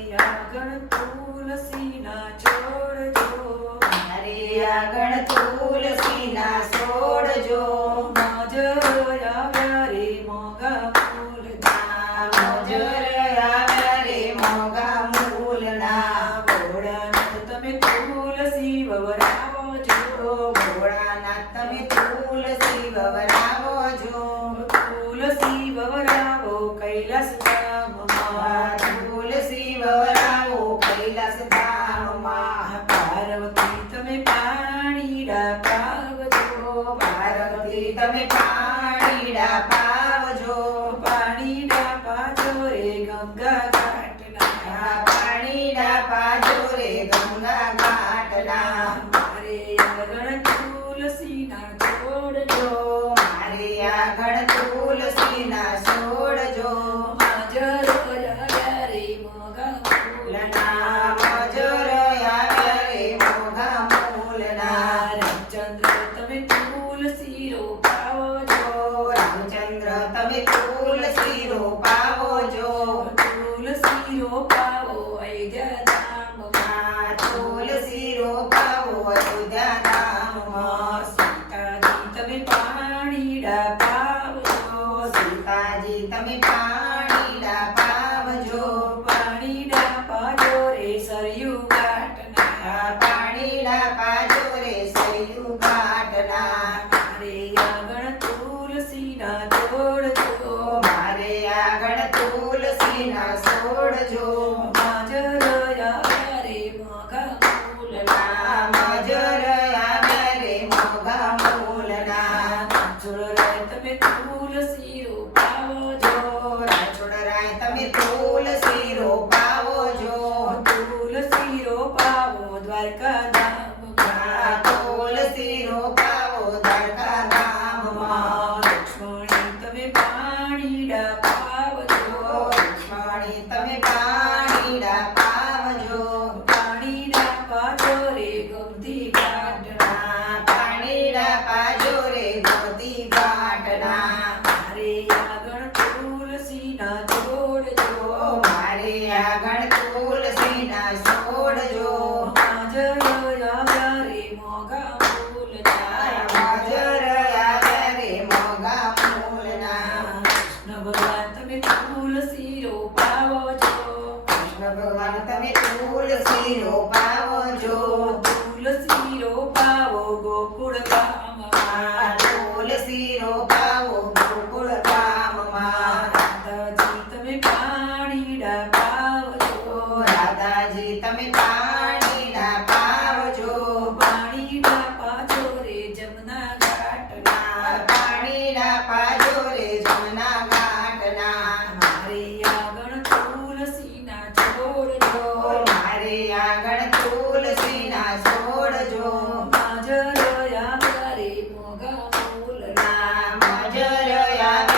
આગળ તુલસીના છોડ જો મારે આગળ તુલસીના છોડ જો મોજર આવ્યા રે મોગા ફૂલના મોજર આવ્યા રે મોગા મૂલના ભોળાનાથ તમે તુલસી વવરાવો જો ભોળાનાથ તમે તુલસી વવરાવો જો તુલસી વવરાવો કૈલાસ ધામમાં તુલસી વવરાવો કૈલાસ ધામમાં પાર્વતી તમે પાણીડા પાવજો પાર્વતી તમે પાણીડા પાવજો પાણીડા પાજો રે ગંગા ઘાટના પાણીડા પાજો રે ગંગા ઘાટના મારે આગળ તુલસીના છોડ જો મારે આગળ તુલસીના છોડ જો માજર આવ્યા રે મોગા ફૂલના મજર આવ્યા રે મોગા મૂલના રામચંદ્ર તમે તુલસી રોપાવો જો રામચંદ્ર તમે તુલસી રોપાવો જો તુલસી રોપાવો અયોધ્યા ધામમાં તુલસી રોપાવો અયોધ્યા ધામમાં સીતાજી તમે પાણીડા પાવજો સીતાજી તમે પાણીડા પાવજો પાણીડા પાજો રે સરયુ ઘાટના પાણીડા પાજો રે સરયુ ઘાટના મારે આગળ તુલસીના છોડ જો મારે આગળ તુલસીના છોડ જો માજર આવ્યા રે મોગા ફૂલના મજર આવ્યા રે મોગા મૂલના છોડરાય તમે તુલસી રોપાવો જો છોડરાય તમે તુલસી રોપાવો જો તુલસી રોપાવો દ્વારકા ધામમાં તુલસી રોપાવો દ્વારકા ધામમાં લક્ષ્મણી તમે પાણીડા પાવજો લક્ષ્મણી તમે પાણીડા પાવજો પાણીડા પાજો રે ગોમતી ઘાટના પાણીડા પાજો રે ગોમતી ઘાટના મારે આગળ તુલસીના છોડ જો મારે આગળ તુલસીના છોડ જો હાજર આવ્યા રે મોગા ફૂલના મજર આવ્યા રે મોગા મૂલના કૃષ્ણ ભગવાન તમે તુલસી રોપાવો છો કૃષ્ણ ભગવાન તમે તુલસી રોપાવો જો તુલસી રોપાવો ગોકુળ ગામમાં તુલસી રોપાવો ગોકુળ ગામમાં રાધાજી તમે પાણીડા પાવજો રાધાજી તમે પાણીડા પાવજો પાણીડા પાજો રે જમના ઘાટના પાણીડા પાજો રે જમના ઘાટના મારે આગળ તુલસીના છોડ જો મારે આગળ તુલસીના છોડ જો હાજર આવ્યા રે મોગા ફૂલના મજર આવ્યા